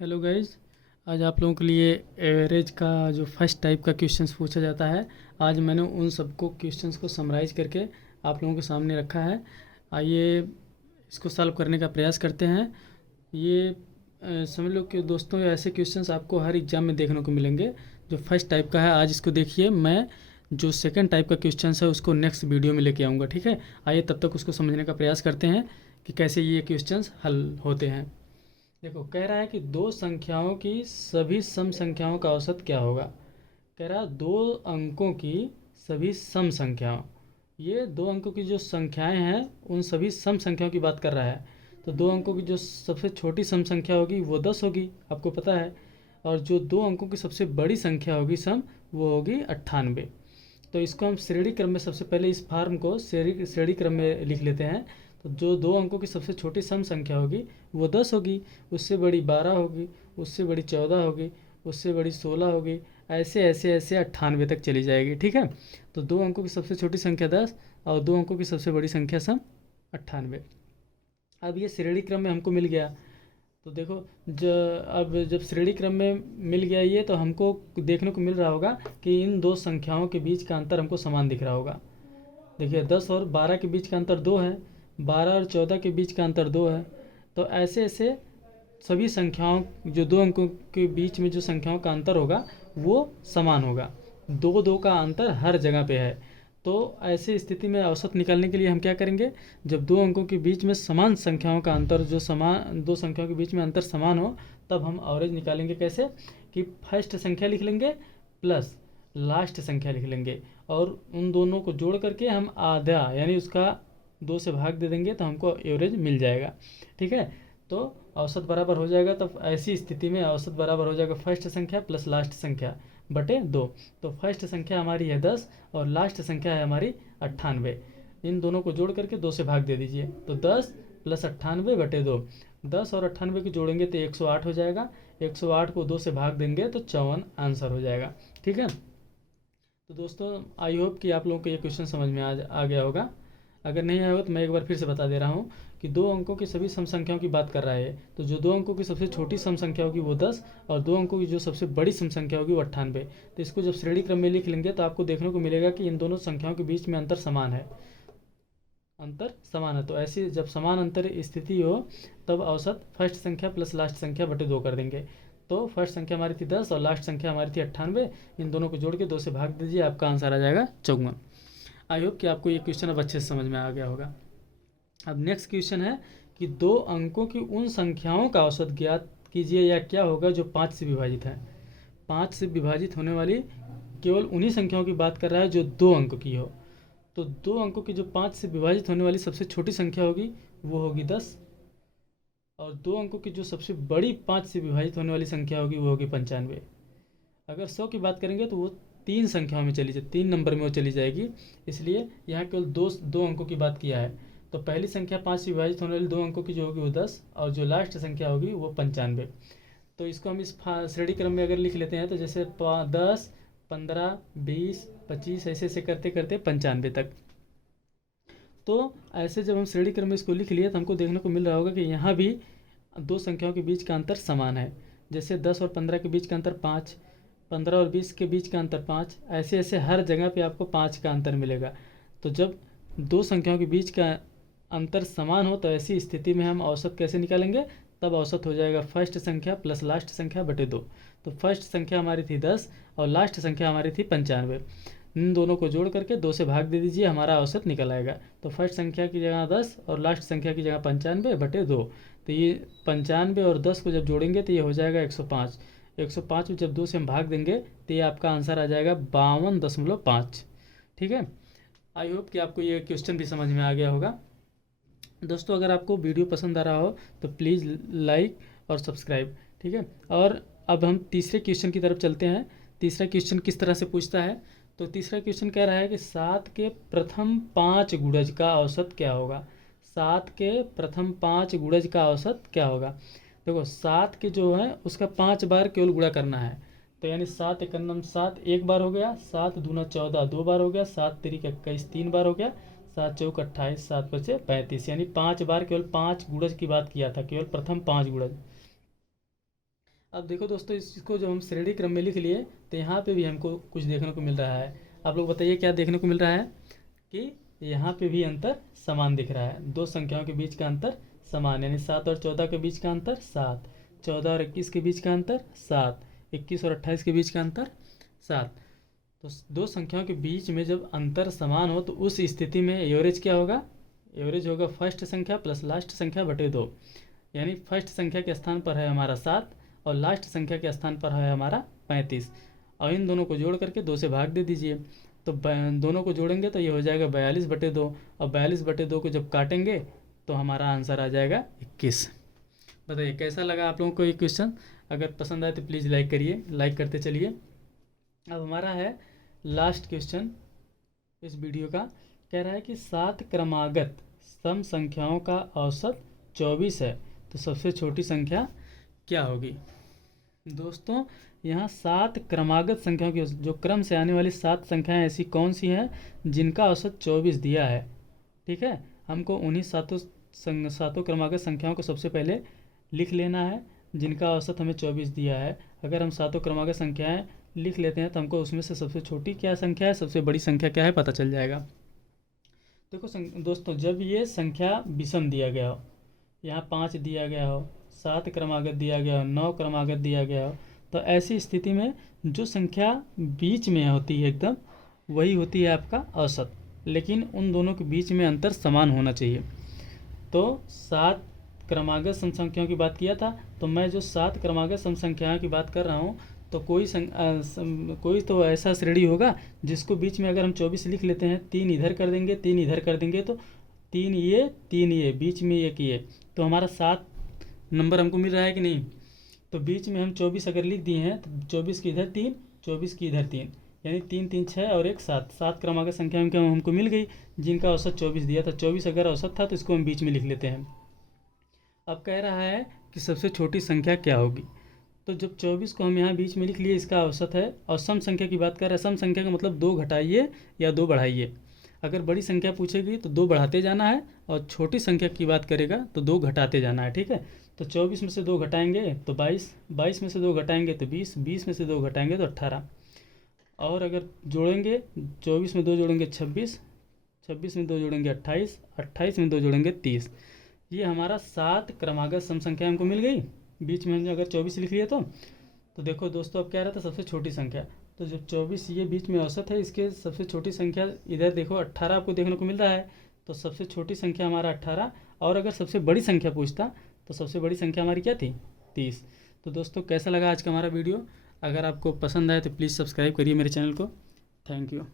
Hello guys. आज आप लोगों के लिए एवरेज का जो फर्स्ट टाइप का क्वेश्चंस पूछा जाता है, आज मैंने उन सबको क्वेश्चंस को समराइज करके आप लोगों के सामने रखा है। आइए इसको सॉल्व करने का प्रयास करते हैं। ये समझ लो कि दोस्तों, ये ऐसे क्वेश्चंस आपको हर एग्जाम में देखने को मिलेंगे। जो फर्स्ट टाइप का है आज इसको देखिए, मैं जो सेकंड टाइप का क्वेश्चन है उसको नेक्स्ट वीडियो में लेके आऊँगा, ठीक है। आइए तब तक उसको समझने का प्रयास करते हैं कि कैसे ये क्वेश्चंस हल होते हैं। देखो, कह रहा है कि दो संख्याओं की सभी सम संख्याओं का औसत क्या होगा। कह रहा है दो अंकों की सभी सम संख्याओं, ये दो अंकों की जो संख्याएं हैं उन सभी सम संख्याओं की बात कर रहा है। तो दो अंकों की जो सबसे छोटी सम संख्या होगी वो 10 होगी, आपको पता है। और जो दो अंकों की सबसे बड़ी संख्या होगी सम, वो होगी 98। तो इसको हम श्रेणी क्रम में, सबसे पहले इस फार्म को श्रेणी क्रम में लिख लेते हैं। तो जो दो अंकों की सबसे छोटी सम संख्या होगी वो 10 होगी, उससे बड़ी 12 होगी, उससे बड़ी 14 होगी, उससे बड़ी 16 होगी, ऐसे ऐसे ऐसे 98 तक चली जाएगी, ठीक है। तो दो अंकों की सबसे छोटी संख्या 10 और दो अंकों की सबसे बड़ी संख्या सम 98। अब ये श्रेणी क्रम में हमको मिल गया। तो देखो, अब जब श्रेणी क्रम में मिल गया ये, तो हमको देखने को मिल रहा होगा कि इन दो संख्याओं के बीच का अंतर हमको समान दिख रहा होगा। देखिए, 10 और 12 के बीच का अंतर 2 है, 12 और 14 के बीच का अंतर 2 है। तो ऐसे ऐसे सभी संख्याओं, जो दो अंकों के बीच में जो संख्याओं का अंतर होगा वो समान होगा। दो दो का अंतर हर जगह पे है। तो ऐसी स्थिति में औसत निकालने के लिए हम क्या करेंगे, जब दो अंकों के बीच में समान संख्याओं का अंतर, जो समान दो संख्याओं के बीच में अंतर समान हो, तब हम एवरेज निकालेंगे। कैसे कि फर्स्ट संख्या लिख लेंगे प्लस लास्ट संख्या लिख लेंगे, और उन दोनों को जोड़ करके हम आधा यानी उसका 2 से भाग दे देंगे, तो हमको एवरेज मिल जाएगा, ठीक है। तो औसत बराबर हो जाएगा। तब ऐसी स्थिति में औसत बराबर हो जाएगा फर्स्ट संख्या प्लस लास्ट संख्या बटे 2। तो फर्स्ट संख्या हमारी है 10 और लास्ट संख्या है हमारी 98। इन दोनों को जोड़ करके 2 से भाग दे दीजिए, तो 10 प्लस 98 बटे 2। 10 और 98 को जोड़ेंगे तो 108 हो जाएगा। 108 को 2 से भाग देंगे तो 54 आंसर हो जाएगा, ठीक है। तो दोस्तों, आई होप कि आप लोगों को ये क्वेश्चन समझ में आ गया होगा। अगर नहीं आया हो तो मैं एक बार फिर से बता दे रहा हूँ कि दो अंकों की सभी सम संख्याओं की बात कर रहा है। तो जो दो अंकों की सबसे छोटी सम संख्या होगी वो 10, और दो अंकों की जो सबसे बड़ी सम संख्या होगी वो 98। तो इसको जब श्रेणी क्रम में लिख लेंगे तो आपको देखने को मिलेगा कि इन दोनों संख्याओं के बीच में अंतर समान है। अंतर समान है, तो ऐसी जब समान अंतर स्थिति हो तब औसत फर्स्ट संख्या प्लस लास्ट संख्या बटे 2 कर देंगे। तो फर्स्ट संख्या हमारी थी 10 और लास्ट संख्या हमारी थी 98। इन दोनों को जोड़ के 2 से भाग दीजिए, आपका आंसर आ जाएगा 54। आई होप कि आपको ये क्वेश्चन अब अच्छे से समझ में आ गया होगा। अब नेक्स्ट क्वेश्चन है कि दो अंकों की उन संख्याओं का औसत ज्ञात कीजिए, या क्या होगा जो 5 से विभाजित है। 5 से विभाजित होने वाली केवल उन्हीं संख्याओं की बात कर रहा है जो दो अंक की हो। तो दो अंकों की जो 5 से विभाजित होने वाली सबसे छोटी संख्या होगी वो होगी 10, और दो अंकों की जो सबसे बड़ी 5 से विभाजित होने वाली संख्या होगी वो होगी 95। अगर 100 की बात करेंगे तो वो तीन संख्याओं में चली जाए, 3 नंबर में वो चली जाएगी। इसलिए यहाँ केवल दो दो अंकों की बात किया है। तो पहली संख्या 5 से विभाजित होने वाली दो अंकों की जो होगी वो 10, और जो लास्ट संख्या होगी वो 95। तो इसको हम इस श्रेणी क्रम में अगर लिख लेते हैं तो जैसे 10, 15, 20, 25 ऐसे ऐसे करते करते 95 तक। तो ऐसे जब हम श्रेणी क्रम में इसको लिख लिए तो हमको देखने को मिल रहा होगा कि यहाँ भी दो संख्याओं के बीच का अंतर समान है। जैसे 10 और 15 के बीच का अंतर 5, 15 और 20 के बीच का अंतर 5, ऐसे ऐसे हर जगह पे आपको 5 का अंतर मिलेगा। तो जब दो संख्याओं के बीच का अंतर समान हो तो ऐसी स्थिति में हम औसत कैसे निकालेंगे, तब औसत हो जाएगा फर्स्ट संख्या प्लस लास्ट संख्या बटे 2। तो फर्स्ट संख्या हमारी थी 10 और लास्ट संख्या हमारी थी 95। इन दोनों को जोड़ करके 2 से भाग दे दीजिए, हमारा औसत निकल आएगा। तो फर्स्ट संख्या की जगह 10 और लास्ट संख्या की जगह 95 बटे 2। तो ये 95 और 10 को जब जोड़ेंगे तो ये हो जाएगा 105। 105 में जब 2 से हम भाग देंगे तो ये आपका आंसर आ जाएगा 52.5, ठीक है। आई होप कि आपको ये क्वेश्चन भी समझ में आ गया होगा। दोस्तों, अगर आपको वीडियो पसंद आ रहा हो तो प्लीज़ लाइक और सब्सक्राइब, ठीक है। और अब हम तीसरे क्वेश्चन की तरफ चलते हैं। तीसरा क्वेश्चन किस तरह से पूछता है, तो तीसरा क्वेश्चन कह रहा है कि 7 के प्रथम 5 गुणज का औसत क्या होगा। 7 के प्रथम 5 गुणज का औसत क्या होगा। देखो, 7 के जो है उसका 5 बार केवल गुणा करना है। तो यानी 7 एकम 7 एक बार हो गया, 7 दूना 14 दो बार हो गया, 7 तिरिक 21 तीन बार हो गया, 7 चौक 28, 7 बचे 35, यानी 5 बार केवल 5 गुणज की बात किया था, केवल प्रथम 5 गुणज। अब देखो दोस्तों, इसको जब हम श्रेणी क्रम में लिख लिए तो यहाँ पे भी हमको कुछ देखने को मिल रहा है। आप लोग बताइए क्या देखने को मिल रहा है कि यहाँ पे भी अंतर समान दिख रहा है। दो संख्याओं के बीच का अंतर समान, यानी 7 और 14 के बीच का अंतर 7, 14 और 21 के बीच का अंतर 7, 21 और 28 के बीच का अंतर 7। तो दो संख्याओं के बीच में जब अंतर समान हो तो उस स्थिति में एवरेज क्या होगा? एवरेज होगा फर्स्ट संख्या प्लस लास्ट संख्या बटे 2, यानी फर्स्ट संख्या के स्थान पर है हमारा 7 और लास्ट संख्या के स्थान पर है हमारा 35। और इन दोनों को जोड़ करके 2 से भाग दे दीजिए, तो दोनों को जोड़ेंगे तो ये हो जाएगा 42 बटे 2, और 42 बटे 2 को जब काटेंगे तो हमारा आंसर आ जाएगा 21। बताइए कैसा लगा आप लोगों को ये क्वेश्चन? अगर पसंद आए तो प्लीज़ लाइक करिए, लाइक करते चलिए। अब हमारा है लास्ट क्वेश्चन इस वीडियो का। कह रहा है कि 7 क्रमागत सम संख्याओं का औसत 24 है, तो सबसे छोटी संख्या क्या होगी? दोस्तों यहाँ 7 क्रमागत संख्याओं की, जो क्रम से आने वाली 7 संख्याएं ऐसी कौन सी हैं जिनका औसत 24 दिया है। ठीक है, हमको उन्हीं सातों क्रमागत संख्याओं को सबसे पहले लिख लेना है जिनका औसत हमें 24 दिया है। अगर हम सातों क्रमागत संख्याएं लिख लेते हैं तो हमको उसमें से सबसे छोटी क्या संख्या है, सबसे बड़ी संख्या क्या है, पता चल जाएगा। देखो दोस्तों, जब ये संख्या विषम दिया गया हो, यहाँ 5 दिया गया हो, 7 क्रमागत दिया गया हो, 9 क्रमागत दिया गया हो, तो ऐसी स्थिति में जो संख्या बीच में होती है एकदम, वही होती है आपका औसत। लेकिन उन दोनों के बीच में अंतर समान होना चाहिए। तो 7 क्रमागत सम संख्याओं की बात किया था, तो मैं जो 7 क्रमागत सम संख्याओं की बात कर रहा हूँ, तो कोई तो ऐसा श्रेणी होगा जिसको बीच में अगर हम 24 लिख लेते हैं, 3 इधर कर देंगे, 3 इधर कर देंगे, तो 3 ये बीच में 1 ये, तो हमारा 7 नंबर हमको मिल रहा है कि नहीं? तो बीच में हम 24 अगर लिख दिए हैं तो 24 की इधर 3, 24 की इधर 3, यानी 3 3 6 और 1 7, 7 क्रमागत संख्या हमको मिल गई जिनका औसत 24 दिया था। 24 अगर औसत था तो इसको हम बीच में लिख लेते हैं। अब कह रहा है कि सबसे छोटी संख्या क्या होगी, तो जब 24 को हम यहाँ बीच में लिख लिए, इसका औसत है। और सम संख्या की बात कर रहे हैं, सम संख्या का मतलब 2 घटाइए या 2 बढ़ाइए। अगर बड़ी संख्या पूछेगी तो 2 बढ़ाते जाना है, और छोटी संख्या की बात करेगा तो 2 घटाते जाना है। ठीक है, तो 24 में से 2 घटाएंगे तो 22, 22 में से 2 घटाएंगे तो 20, 20 में से 2 घटाएंगे तो 18, और अगर जोड़ेंगे 24 में 2 जोड़ेंगे 26, 26 में 2 जोड़ेंगे 28, 28 में 2 जोड़ेंगे 30। ये हमारा 7 क्रमागत सम संख्या हमको मिल गई। बीच में हमने अगर 24 लिख लिया तो देखो दोस्तों, अब क्या रहा था सबसे छोटी संख्या, तो जब 24 ये बीच में औसत है, इसके सबसे छोटी संख्या इधर देखो 18 आपको देखने को मिल रहा है, तो सबसे छोटी संख्या हमारा 18। और अगर सबसे बड़ी संख्या पूछता तो सबसे बड़ी संख्या हमारी क्या थी? 30। तो दोस्तों कैसा लगा आज का हमारा वीडियो? अगर आपको पसंद आए तो प्लीज़ सब्सक्राइब करिए मेरे चैनल को। Thank you.